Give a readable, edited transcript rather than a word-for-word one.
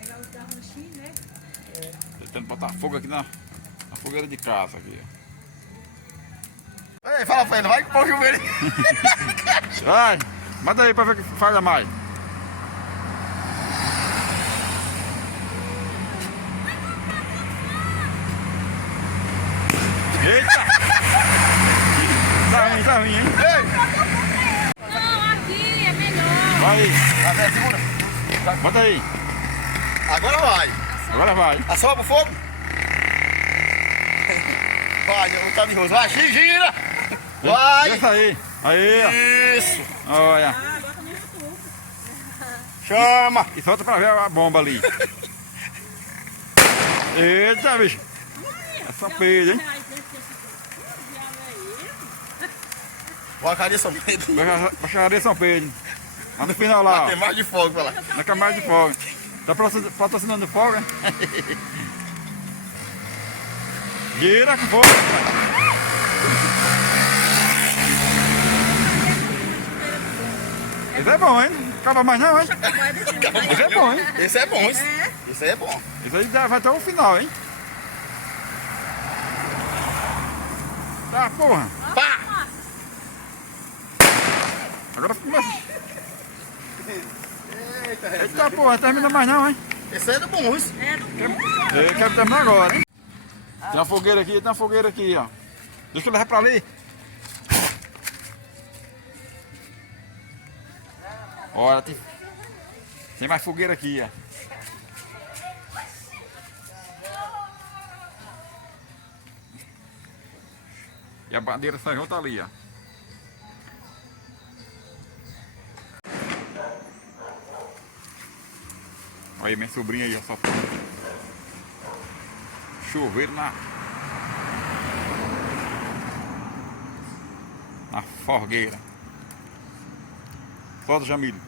Pegar os da ranchinho, né? Tentando botar fogo aqui na fogueira de casa aqui, ó. Ei, fala pra ele, vai pôr o chuveiro. Vai, manda aí pra ver o que faz a mais. Eita! Tá ruim, hein? Não, aqui é melhor. Vai aí, Até segura. bota aí. Agora vai. Agora vai. Assopra o fogo. Vai, o tá de rosto. Vai, gira. Vai. Isso aí. Aí, ó. Isso. Olha. Chama. E solta pra ver a bomba ali. Eita, bicho. É São Pedro, hein? Vacaria São Pedro. Baixaria São Pedro. Lá no final lá, Tem ó. mais de fogo pra lá. Na camada de fogo. Tá patrocinando fogo, hein? Gira com fogo. Esse é bom, hein? Não acaba mais não, hein? Esse é bom, hein? Esse é bom, esse. Esse aí é bom. Esse aí vai até o final, hein? Tá, porra. Pá. Agora começa. Eita, Eita, porra, termina mais não, hein? esse aí é do bom, isso. Eu quero terminar agora, hein? Tem uma fogueira aqui, ó. Deixa eu levar pra ali. Olha, tem mais fogueira aqui, ó. E a bandeira São João tá ali, ó. Olha aí, minha sobrinha aí, ó, só chuveiro na fogueira. Solta, Jamílio.